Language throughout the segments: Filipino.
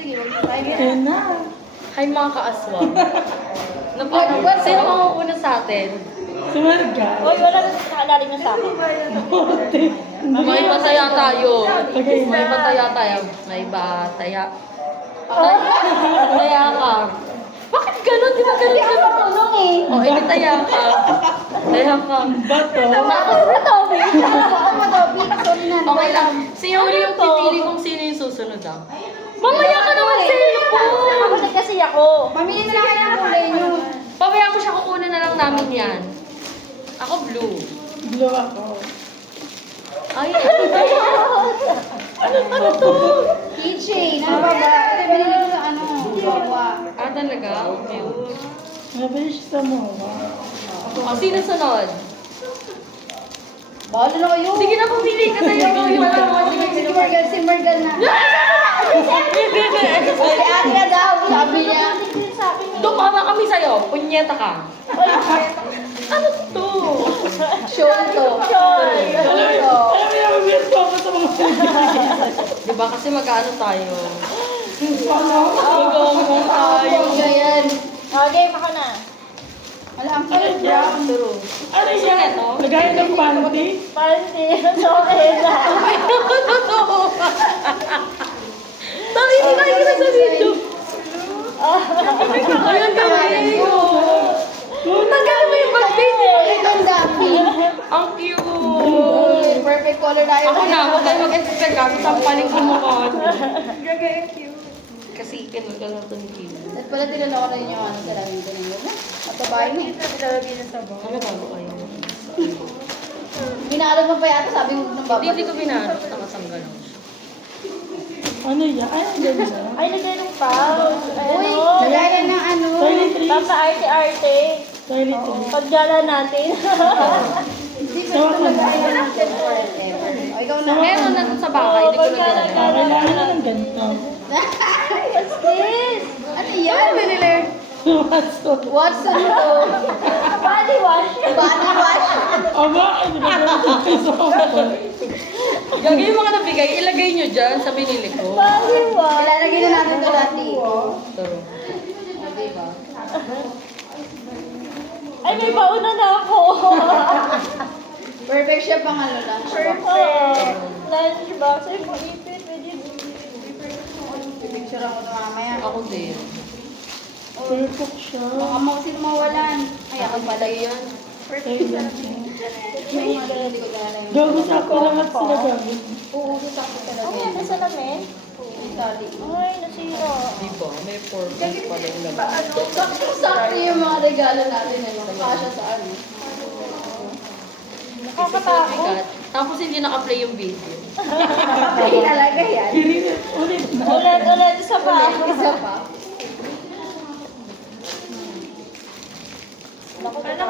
Sige, tayo na. Ayan na. Hi mga kaaswang. Sino mauuna sa atin? Si Marga. Uy, wala na nakalalim niya sa akin. May bataya tayo. Okay. May bataya tayo. May bataya. Taya ka. Bakit ganun? Di ba ganun ka Tulong eh. O, edi taya ka. Taya ka. Bato. Tapos na to, ako mo to, sorry na. Okay lang. Sino yung pipili kung sino yung susunod ah? Mamaya ka naman cellphone! Ako na kasi ako. Mamili na lang kayo ng kulay nyo. Pabaya ko siya, kukunin na lang namin yan. Ako blue. Blue ako. Ay, ano to? Keychain, ano ba ba? Binili ko sa ano, bawa. Ah, talaga? Cute. Nabili siya sa MOA. O, sino sunod? Bahala na kayo. Sige na, pumili ka tayo. Ikaw yung alam mo. Si Margal na. Si ate na daw, sabi niya. Dumama kami sa'yo. Punyeta ka. Ano to? Show to. Alam mo yung mabilis ko ako sa mga Diba kasi mag-ano tayo? Ano? Mag-ongong tayo. Ganyan. Okay, ako na. Wala ang cute brown. True. Ano yan? Lagayan ng panty? Panty. Okay na. Dami, hindi na kita sa video. Ayun gawin ko. Tanggalin mo yung bagbit. Ang dami. Ang cute. Perfect color tayo. Ako na, huwag kayo mag-expect kasi sampaling ko mukha. Kasi kinulga na ito ni Kim. At pala tinanong ko rin yung ano sa lamin ko ninyo. Matabahin mo eh. Ano bago kayo? Binalog mo pa yata, sabi mo ng baba. Hindi ko binano. Nakasanggal ako. Ano yan? Ay, ang ganda. Ay, lagay ng pouch. Uy, lagayan ng ano. Toiletries. Papa arte-arte. Toiletries. Pagjala natin. Hindi ko ito lagayan ng forever. O, ikaw na. Meron na dun sa bahay. Hindi ko na dinala. Kailangan na ng ganito. What's this? Ano yan? Binili. Watson. Watson to. Body wash. Body wash. Aba, ano ba yung sa ako? Gagawin yung mga nabigay, ilagay nyo dyan sa binili ko. Body wash. Ilalagay na natin ito dati. Turo. O, diba? Ay, may bauna na ako. Perfect siya pang ano lang. Perfect. Lunchbox. Ay, maipit. Pwede Picture ako ito mamaya. Ako din. Perfect siya. Baka mo kasi mawalan. Ay, ako pala yan. Hindi ko talaga yun. Gago sa ako lang at sila gago. Oo, sakto talaga Ay, yun. ano sa lamin? Tali. Ay, nasira. Di ba? May purpose pala yung laman. Sakto yung mga regalo natin. Ano, kasha sa ano. Nakakatakot. Bigat. Tapos hindi naka-play yung video. Ay, talaga yan. Ulit na. Ulit, isa pa. Isa pa.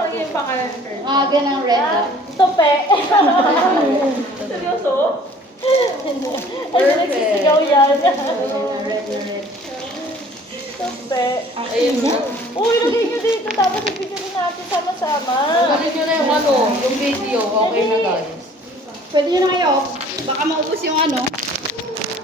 Ano yung pangalan ko? Aga ng red. Tope. Seryoso? Ay, nagsisigaw yan. Red na red. Tope. Ayun na. Uy, lagay nyo dito. Tapos ibigyan natin sama-sama. Galing nyo na yung ano, yung video. Okay na guys. Pwede nyo na kayo. Baka maubos yung ano.